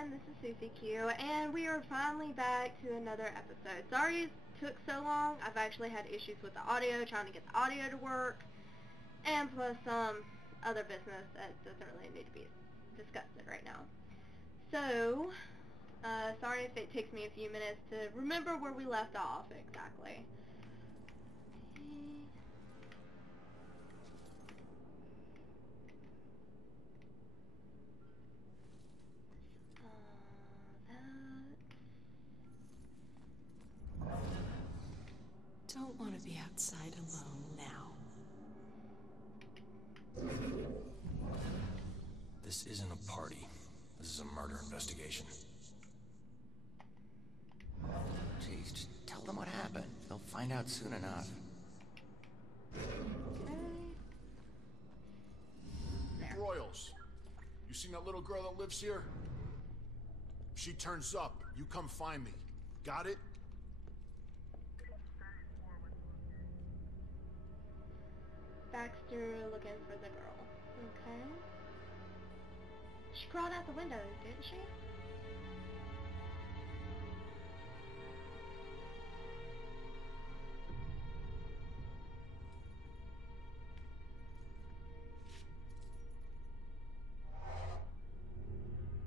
everyone, this is suzi-q, and we are finally back to another episode. Sorry it took so long. I've actually had issues with the audio, trying to get the audio to work, and plus some other business that doesn't really need to be discussed right now. So, sorry if it takes me a few minutes to remember where we left off exactly. Don't want to be outside alone now. This isn't a party. This is a murder investigation. Jeez, just tell them what happened. They'll find out soon enough. Royals, you seen that little girl that lives here? If she turns up, you come find me. Got it? Baxter looking for the girl. Okay. She crawled out the window, didn't she?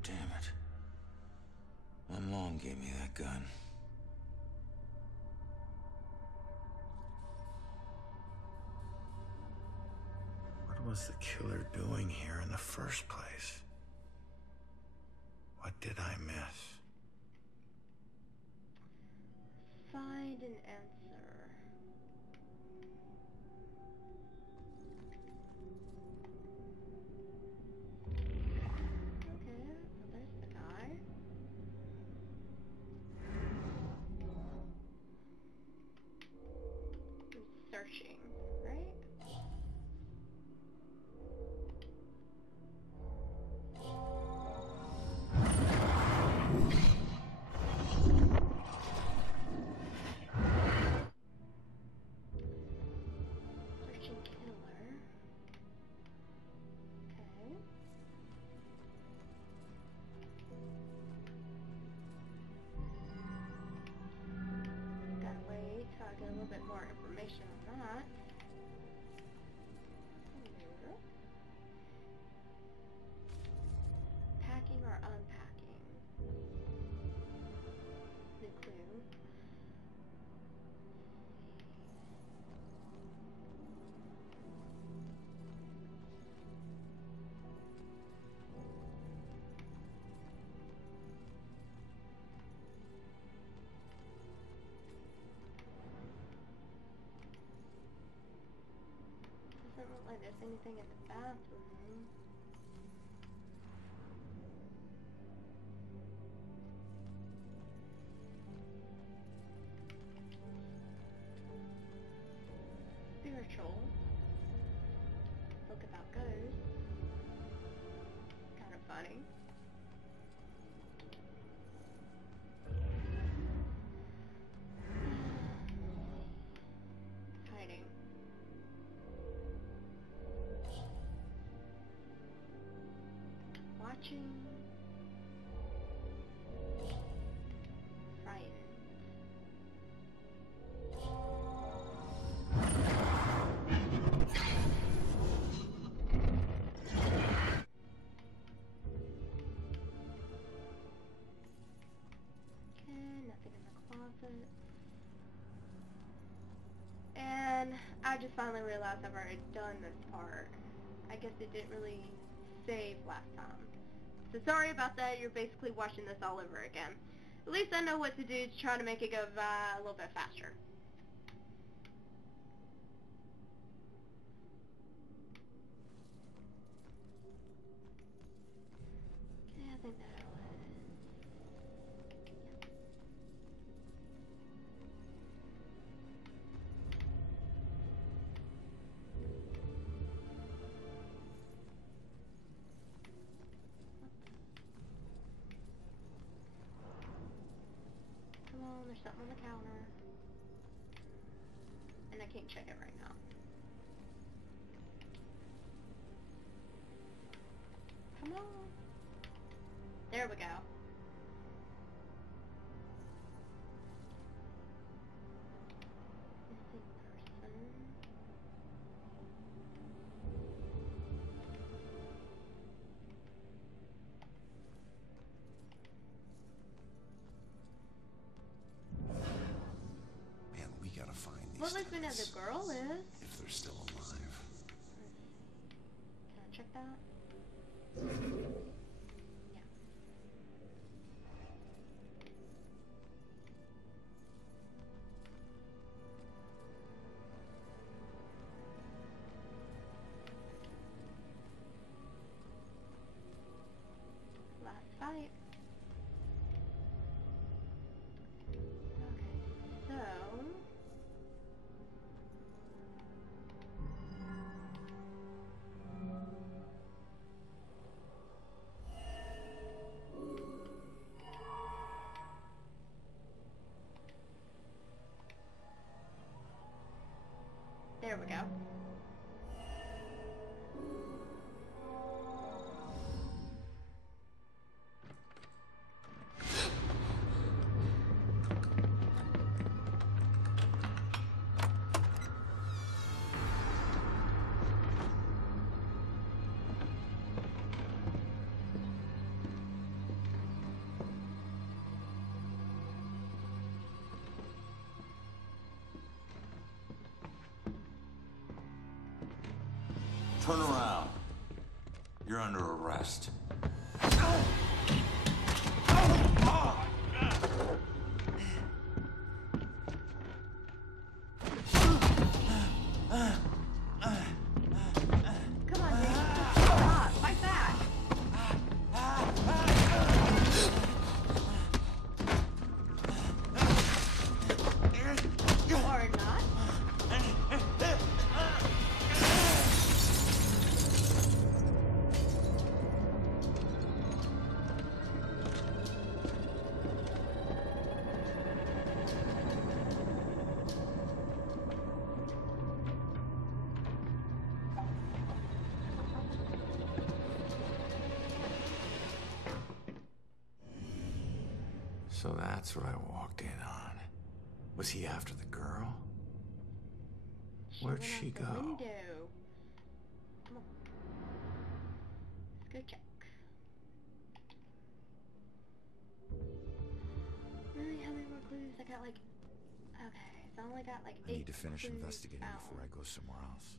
Damn it. My mom gave me that gun. What was the killer doing here in the first place? What did I miss? Find an answer. Okay, so there's the guy. He's searching, right? Killer. Okay. Gotta wait till I get a little bit more information on that. Here. Packing or unpacking? New clue. Doesn't look like there's anything in the bathroom. Spiritual. Look about ghosts. Kind of funny. Hiding. Watching. Frightened. Okay, nothing in the closet. And I just finally realized I've already done this part. I guess it didn't really save last time. So sorry about that, you're basically watching this all over again. At least I know what to do to try to make it go by a little bit faster. Okay, I think that was... Come on, there's something on the counter. And I can't check it right now. Come on. There we go. know the girl is. If they're still alive. Can I check that? Yeah. Last fight. Okay, so there we go. Turn around. You're under arrest. Come on, Nick. Stop. Fight back. Or not. So that's what I walked in on. Was he after the girl? Where'd went she out the go? window. Come on. Let's go check. Really, how many more clues? I got like... Okay, so I only got like 8 I need to finish clues investigating found. before I go somewhere else.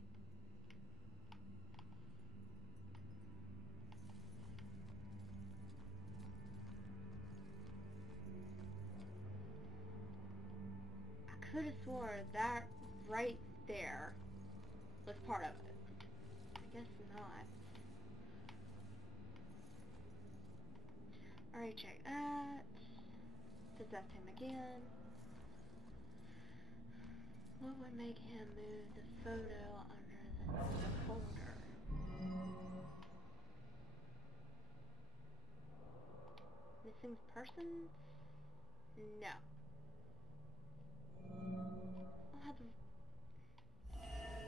I could have sworn that right there was part of it. I guess not. Alright, check that. Possessed him again. What would make him move the photo under the folder? Missing persons? No.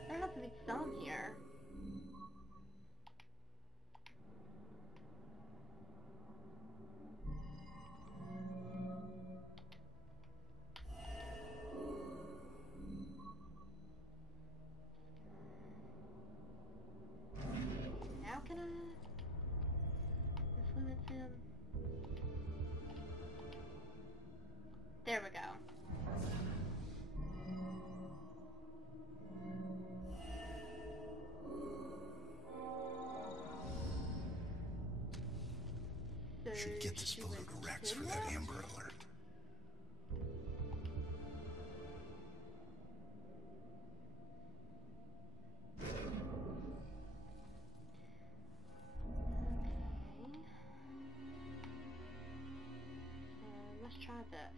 There has to be some here. Now can I influence him? There we go. So Should get this she photo was to Rex for that kidnapped? Amber Alert. Okay. Let's try this.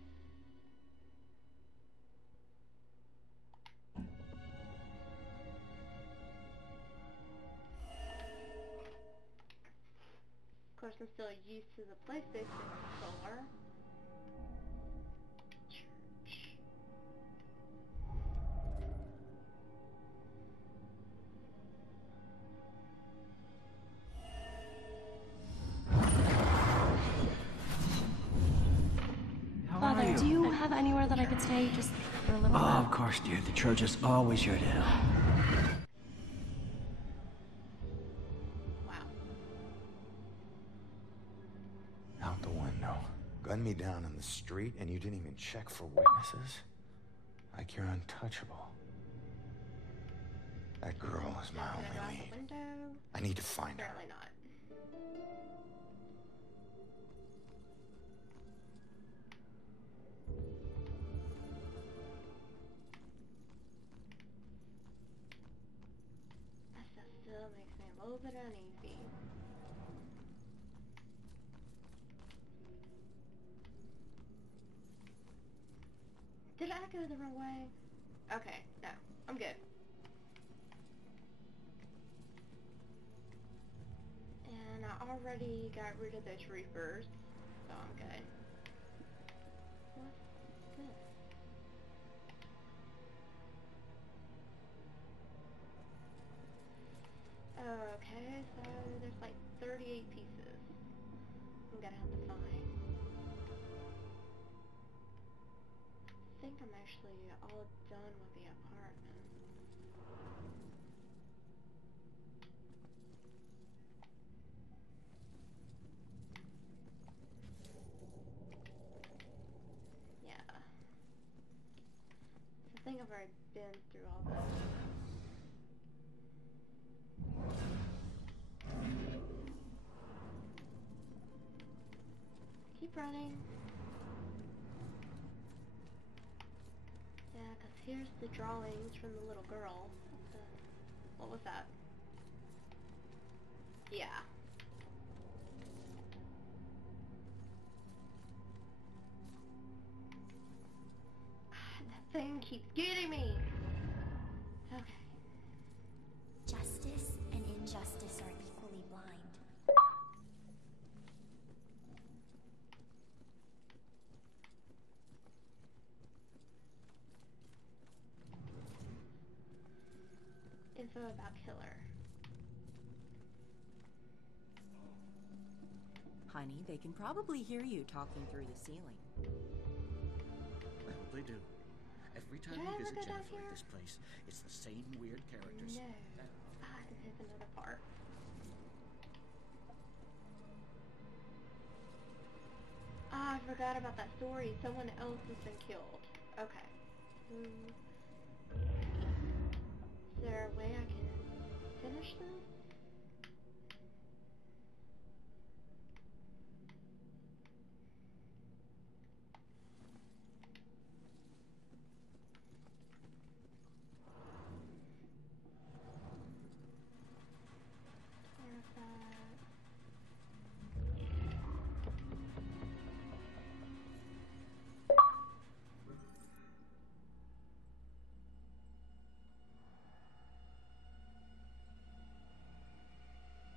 Of course, I'm still used to the PlayStation controller. Church. Father, do you have anywhere that I could stay just for a little Oh, bit? of course, dear. The church is always here to help. Wow. Out the window. Gunned me down in the street and you didn't even check for witnesses? Like you're untouchable. That girl is my Can I go out only the lead. window? I need to find her. Apparently not. That stuff still makes me a little bit uneasy. Did I go the wrong way? Okay, no. I'm good. And I already got rid of those reapers, so I'm good. What's this? Okay, so there's like 38 pieces I'm gonna have to find. I think I'm actually all done with the apartment. Yeah. I think I've already been through all this. Keep running. Yeah, because here's the drawings from the little girl. What was that? Yeah. That thing keeps getting me. Okay. Justice and injustice are equally blind. Info about killer. Honey, they can probably hear you talking through the ceiling. I hope they do. Every time Did I we ever visit go down Jennifer here? at this place, it's the same weird characters. No. Ah, and here's another part. Ah, I forgot about that story. Someone else has been killed. Okay. Is there a way I can finish this?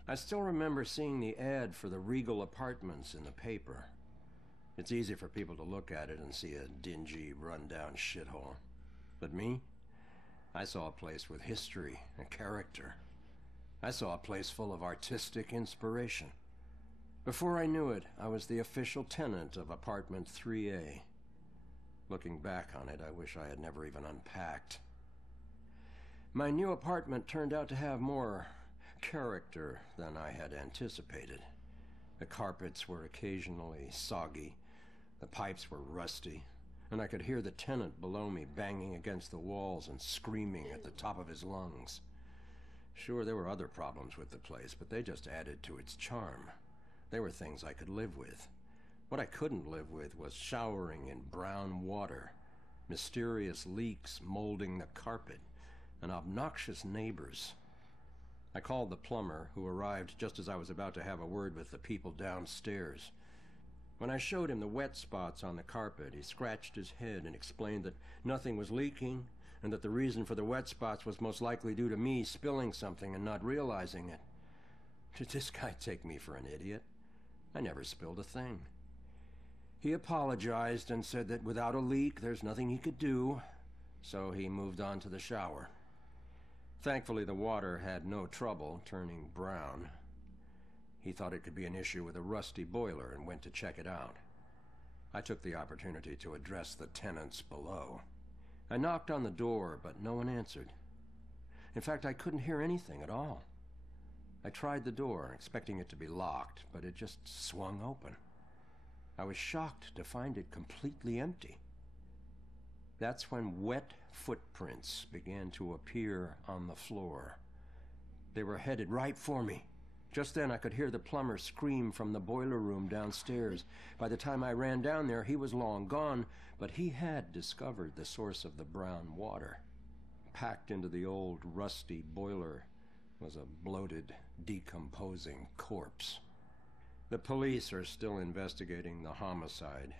I still remember seeing the ad for the Regal Apartments in the paper. It's easy for people to look at it and see a dingy, run-down shithole. But me? I saw a place with history and character. I saw a place full of artistic inspiration. Before I knew it, I was the official tenant of apartment 3A. Looking back on it, I wish I had never even unpacked. My new apartment turned out to have more character than I had anticipated. The carpets were occasionally soggy, the pipes were rusty, and I could hear the tenant below me banging against the walls and screaming at the top of his lungs. Sure, there were other problems with the place, but they just added to its charm. They were things I could live with. What I couldn't live with was showering in brown water, mysterious leaks molding the carpet, and obnoxious neighbors. I called the plumber, who arrived just as I was about to have a word with the people downstairs. When I showed him the wet spots on the carpet, he scratched his head and explained that nothing was leaking, and that the reason for the wet spots was most likely due to me spilling something and not realizing it. Did this guy take me for an idiot? I never spilled a thing. He apologized and said that without a leak, there's nothing he could do, so he moved on to the shower. Thankfully, the water had no trouble turning brown. He thought it could be an issue with a rusty boiler and went to check it out. I took the opportunity to address the tenants below. I knocked on the door, but no one answered. In fact, I couldn't hear anything at all. I tried the door, expecting it to be locked, but it just swung open. I was shocked to find it completely empty. That's when wet footprints began to appear on the floor. They were headed right for me. Just then I could hear the plumber scream from the boiler room downstairs. By the time I ran down there, he was long gone, but he had discovered the source of the brown water. Packed into the old rusty boiler was a bloated, decomposing corpse. The police are still investigating the homicide,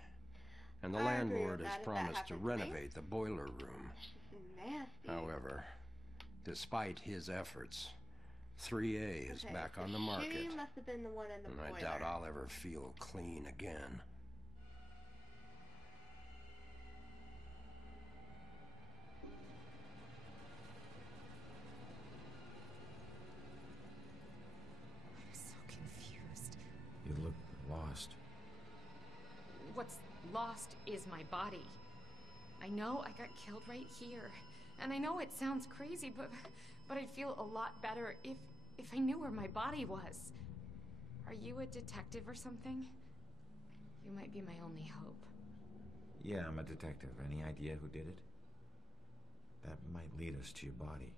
and the landlord has promised to renovate the boiler room. Nasty. However, despite his efforts, 3A is back on the market. She must have been the one in the boiler. I doubt I'll ever feel clean again. I'm so confused. You look lost. What's lost is my body. I know I got killed right here. And I know it sounds crazy, but I'd feel a lot better if I knew where my body was. Are you a detective or something? You might be my only hope. Yeah, I'm a detective. Any idea who did it? That might lead us to your body.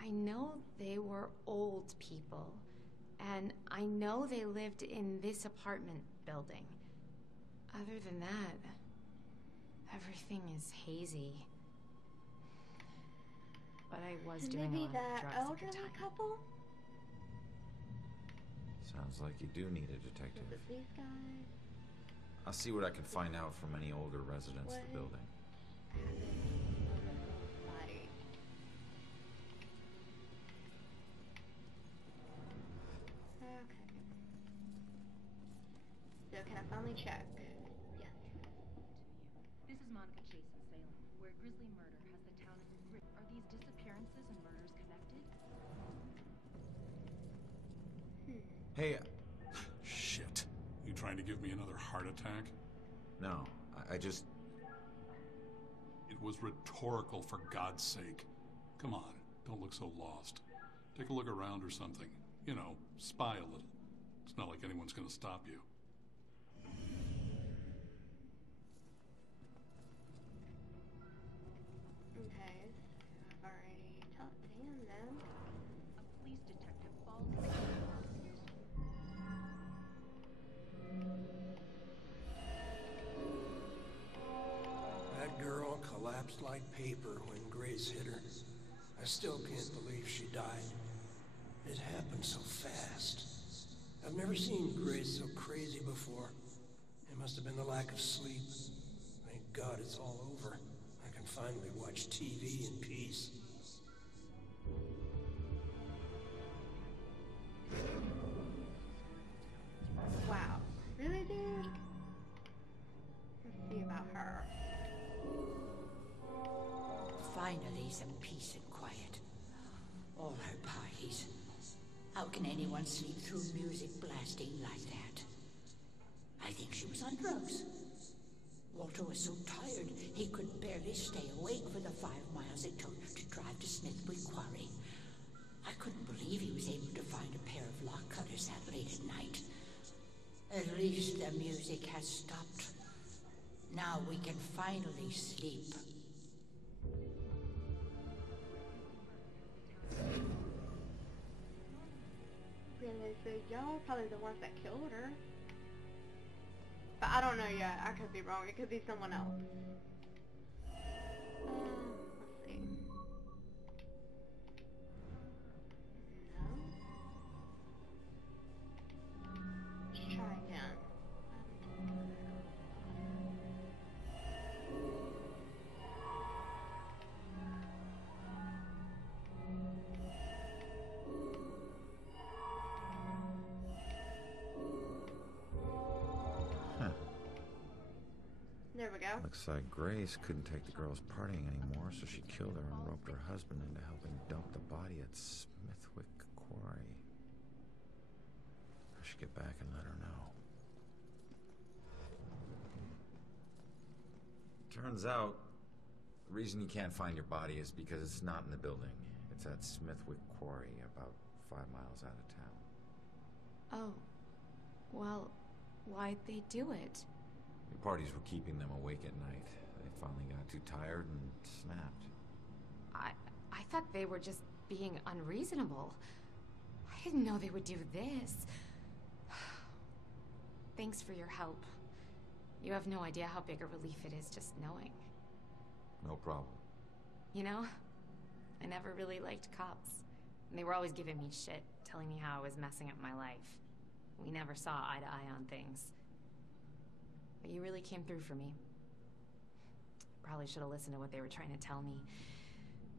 I know they were old people. And I know they lived in this apartment building. Other than that, everything is hazy. But I was doing a lot of drugs at the time. Maybe that elderly couple? Sounds like you do need a detective. Was it these guys? I'll see what I can find out from any older residents of the building. Body. Okay. So can I finally check? Yes. This is Monica Chase in Salem, where grisly murder has the town of Are these disappearances and murders connected? Hey, Shit. You trying to give me another heart attack? no, I just... It was rhetorical, for God's sake. Come on, don't look so lost. Take a look around or something. You know, spy a little. It's not like anyone's gonna stop you. Okay. I've already talked to him then. A police detective falls victim. That girl collapsed like paper when Grace hit her. I still can't believe she died. It happened so fast. I've never seen Grace so crazy before. It must have been the lack of sleep. Thank God it's all over. I can finally watch TV in peace. Wow. Really, dude? Let's see about her. Finally, some peace and quiet. All her parties. How can anyone sleep through music blasting like that? I think she was on drugs. Walter was so tired, he could barely stay awake for the 5 miles it took to drive to Smithwick Quarry. I couldn't believe he was able to find a pair of lock cutters that late at night. At least the music has stopped. Now we can finally sleep. Really, so y'all are probably the ones that killed her. But I don't know yet. I could be wrong. It could be someone else. Let's see. No. Let's try again. There we go. Looks like Grace couldn't take the girls partying anymore, so she killed her and roped her husband into helping dump the body at Smithwick Quarry. I should get back and let her know. Turns out, the reason you can't find your body is because it's not in the building. It's at Smithwick Quarry, about 5 miles out of town. Oh. Well, why'd they do it? You parties were keeping them awake at night. They finally got too tired and snapped. I thought they were just being unreasonable. I didn't know they would do this. Thanks for your help. You have no idea how big a relief it is just knowing. No problem. You know, I never really liked cops. And they were always giving me shit, telling me how I was messing up my life. We never saw eye to eye on things. But you really came through for me. Probably should have listened to what they were trying to tell me.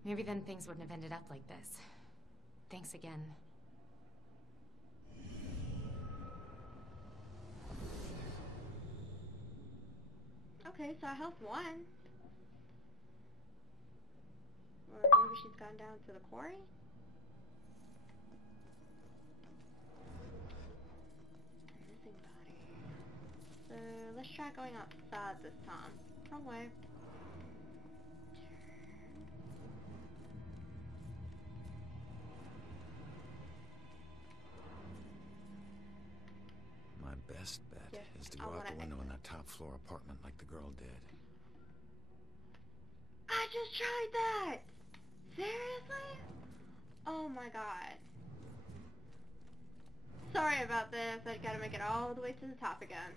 Maybe then things wouldn't have ended up like this. Thanks again. Okay, so I helped one. Or maybe she's gone down to the quarry? Missing body. So let's try going outside this time. Wrong way. My best bet is to go out the window in that top floor apartment like the girl did. I just tried that! Seriously? Oh my god. Sorry about this. I gotta make it all the way to the top again.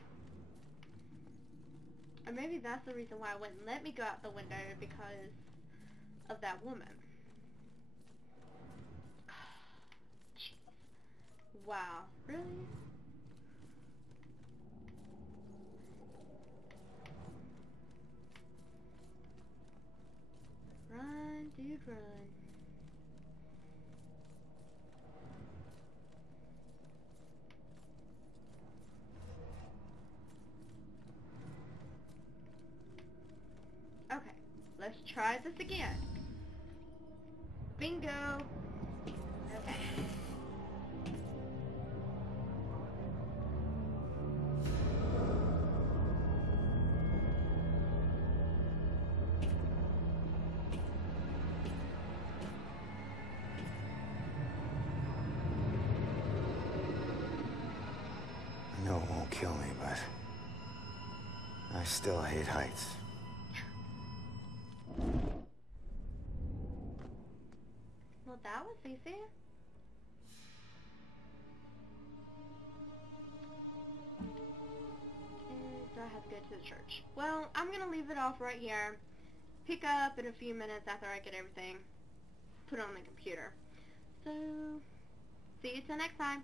Or maybe that's the reason why it wouldn't let me go out the window, because of that woman. Jeez. Wow. Really? Run, dude, run. Okay, let's try this again. Bingo. Okay. I know it won't kill me, but I still hate heights. Well, that was easy. So I have to go to the church. Well, I'm gonna leave it off right here. Pick up in a few minutes after I get everything put on the computer. So, see you till next time.